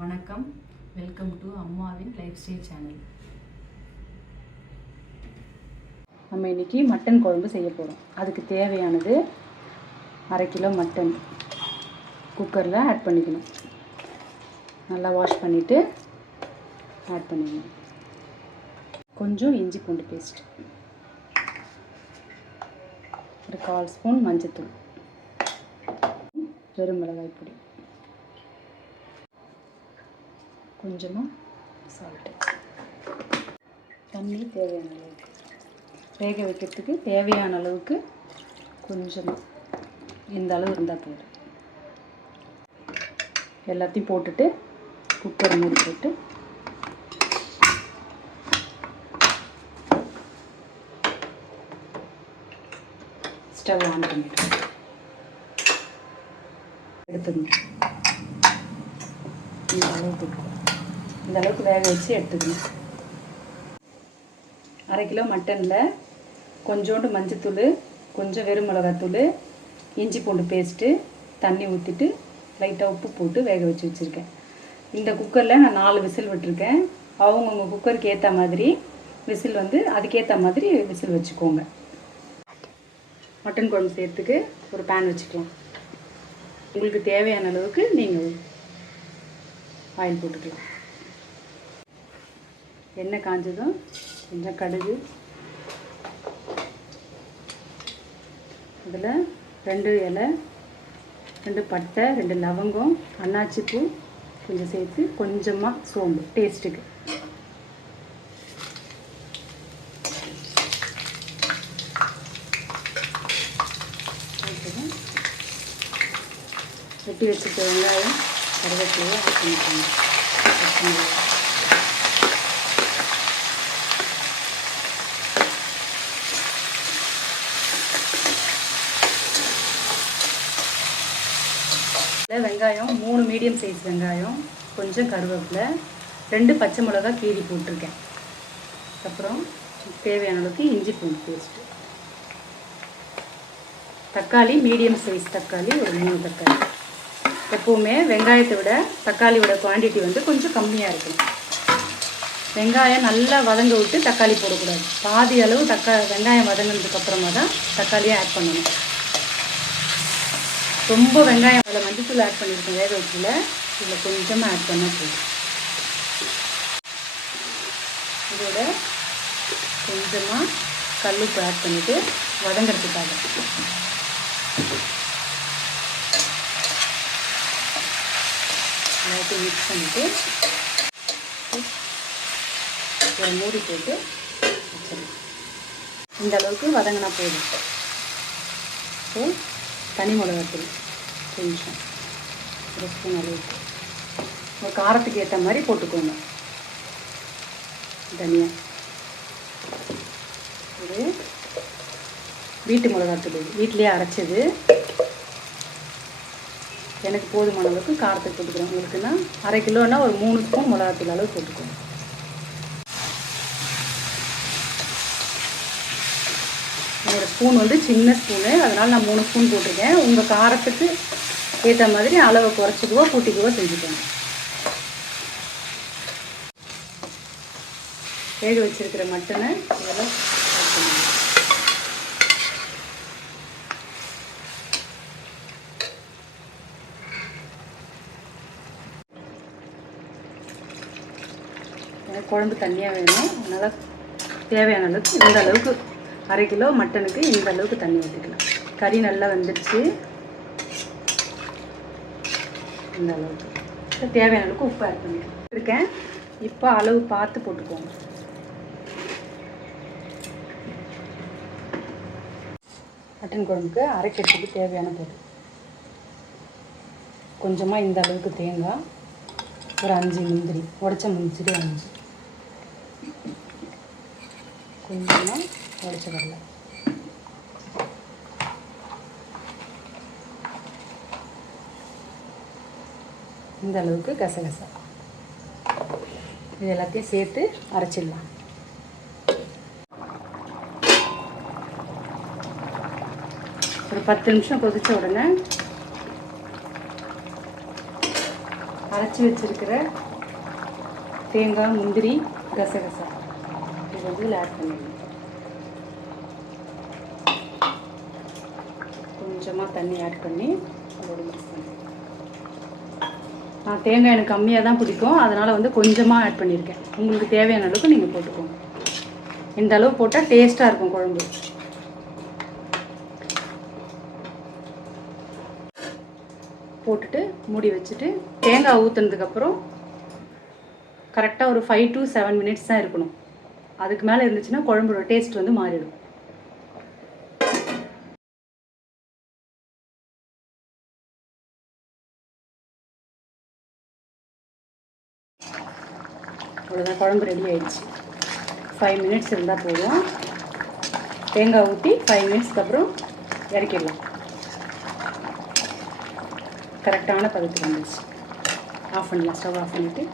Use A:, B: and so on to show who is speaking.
A: வணக்கம். Welcome to அம்மாவின் lifestyle channel நம்ம இன்னைக்கு மட்டன் குழம்பு செய்ய போகிறோம் அதுக்கு தேவையானது அரை கிலோ மட்டன். குக்கரில் ஆட் பண்ணிக்கணும். நல்லா வாஷ் பண்ணிவிட்டு ஆட் பண்ணிக்கணும். கொஞ்சம் இஞ்சி பூண்டு பேஸ்ட் ஒரு கால் ஸ்பூன் மஞ்சத்தூள். வெறும் மிளகாய் பொடி. கொஞ்சமாக சால்ட்டு தண்ணி தேவையான அளவுக்கு. வேக வைக்கிறதுக்கு தேவையான அளவுக்கு கொஞ்சமாக இந்த அளவு இருந்தால் போதும். எல்லாத்தையும் போட்டுட்டு குக்கரை மூடி போட்டு. ஸ்டவ் ஆன் பண்ணிட்டு எடுத்துங்க இந்த அளவுக்கு இந்த அளவுக்கு வேக வச்சு எடுத்துக்கணும். அரை கிலோ மட்டனில் கொஞ்சோண்டு மஞ்சத்தூள் கொஞ்சம் வெறும் மிளகாத்தூள் இஞ்சி பூண்டு பேஸ்ட்டு தண்ணி ஊற்றிட்டு லைட்டாக உப்பு போட்டு வேக வச்சு வச்சுருக்கேன். இந்த குக்கரில் நான் நாலு விசில் விட்டுருக்கேன். அவங்கவுங்க குக்கருக்கு ஏற்ற மாதிரி விசில் வந்து அதுக்கேற்ற மாதிரி விசில் வச்சுக்கோங்க. மட்டன் குழம்பு செய்கிறதுக்கு ஒரு பேன் வச்சுக்கலாம். உங்களுக்கு தேவையான அளவுக்கு நீங்கள் ஆயில் போட்டுக்கலாம். எண்ணெய் காஞ்சதும் கொஞ்சம் கடுகு. இதில் ரெண்டு இலை ரெண்டு பட்டை ரெண்டு லவங்கம் அன்னாச்சி பூ கொஞ்சம் சேர்த்து கொஞ்சமாக சோம்பு டேஸ்ட்டுக்கு வெட்டி வச்சுட்டு வெங்காயம் கருவேப்பிலையை ஆட் பண்ணிக்கோங்க வெங்காயம் மூணு மீடியம் சைஸ் வெங்காயம் கொஞ்சம் கருவேப்பிலை ரெண்டு பச்சை மிளகா கீரி போட்டிருக்கேன். அப்புறம் தேவையான அளவுக்கு இஞ்சி பூண்டு பேஸ்ட்டு தக்காளி மீடியம் சைஸ் தக்காளி ஒரு மூணு தக்காளி. எப்போவுமே வெங்காயத்தை விட தக்காளியோட குவான்டிட்டி வந்து கொஞ்சம் கம்மியாக இருக்கணும். வெங்காயம் நல்லா வதங்க விட்டு தக்காளி போடக்கூடாது. பாதி அளவு தக்கா வெங்காயம் வதங்கினதுக்கு அப்புறமா தான் தக்காளியை ஆட் பண்ணணும். ரொம்ப வெங்காயம் அதில் மஞ்சத்தூள் ஆட் பண்ணியிருக்கேன் வேக வச்சுல இதில் கொஞ்சமாக ஆட் பண்ணால் போதும். இதோட கொஞ்சமாக கல்லுப்பு ஆட் பண்ணிவிட்டு வதங்கிறதுக்காக. எல்லாத்தையும் மிக்ஸ் பண்ணிவிட்டு ஒரு மூடி போட்டு வச்சிடணும் இந்த அளவுக்கு வதங்கினா போதும். ஓகே தனி மிளகாத்தூள். கொஞ்சம். ஒரு ஸ்பூன் அளவுக்கு ஒரு காரத்துக்கு ஏற்ற மாதிரி போட்டுக்கோங்க. தனியா. ஒரு வீட்டு மிளகாத்தூள். வீட்டிலேயே அரைச்சது. எனக்கு போதுமான அளவுக்கு காரத்துக்கு போட்டுக்கிறேன். உங்களுக்குன்னா அரை கிலோன்னா ஒரு மூணு ஸ்பூன் மிளகாத்தூள் அளவு போட்டுக்கோங்க. ஒரு ஸ்பூன் வந்து சின்ன ஸ்பூனு அதனால் நான் மூணு ஸ்பூன் போட்டிருக்கேன். உங்கள் காரத்துக்கு ஏற்ற மாதிரி அளவை குறைச்சிக்குவோ கூட்டிக்குவோ செஞ்சுக்கோங்க. வேக வச்சிருக்கிற மட்டனை இதெல்லாம் குழம்பு தண்ணியாக வேணும். அதனால் தேவையான அளவுக்கு இந்த அளவுக்கு அரை கிலோ மட்டனுக்கு இந்த அளவுக்கு தண்ணி ஊற்றிக்கலாம் கறி நல்லா வந்துடுச்சு இந்த அளவுக்கு. தேவையான அளவுக்கு உப்பு ஆட் பண்ணிக்கலாம். இருக்கேன் இப்போ அளவு பார்த்து போட்டுக்கோங்க. மட்டன் குழம்புக்கு அரைக்கிறதுக்கு தேவையான பொருள் கொஞ்சமாக இந்த அளவுக்கு தேங்காய். ஒரு அஞ்சு முந்திரி. உடச்ச முந்திரி அஞ்சு. கொஞ்சமாக உடச்ச கடலை இந்த அளவுக்கு கசகசா. இது எல்லாத்தையும் சேர்த்து அரைச்சிடலாம். ஒரு பத்து நிமிஷம் கொதித்த உடனே அரைச்சி வச்சிருக்கிற தேங்காய் முந்திரி கசகசா. இது வந்து இதில் ஆட் பண்ணிடணும் கொஞ்சமாக தண்ணி ஆட் பண்ணி அதோட மிக்ஸ் நான் தேங்காய் எனக்கு கம்மியாக தான் பிடிக்கும். அதனால் வந்து கொஞ்சமாக ஆட் பண்ணியிருக்கேன் உங்களுக்கு தேவையான அளவுக்கு நீங்கள் போட்டுக்கோங்க. இந்த அளவு போட்டால் டேஸ்ட்டாக இருக்கும் குழம்பு. போட்டுட்டு மூடி வச்சுட்டு தேங்காய் ஊற்றுனதுக்கப்புறம் கரெக்டாக ஒரு ஃபைவ் டு செவன் மினிட்ஸ் தான் இருக்கணும். அதுக்கு மேலே இருந்துச்சுன்னா குழம்போட டேஸ்ட் வந்து மாறிடும். அவ்வளோதான் குழம்பு ரெடி ஆயிடுச்சு. ஃபைவ் மினிட்ஸ் இருந்தால் போதும். தேங்காய் ஊற்றி ஃபைவ் மினிட்ஸ்க்கு அப்புறம் இறக்கிடலாம். கரெக்டான பதத்துக்கு வந்துச்சு ஆஃப் பண்ணலாம் ஸ்டவ் ஆஃப் பண்ணிவிட்டு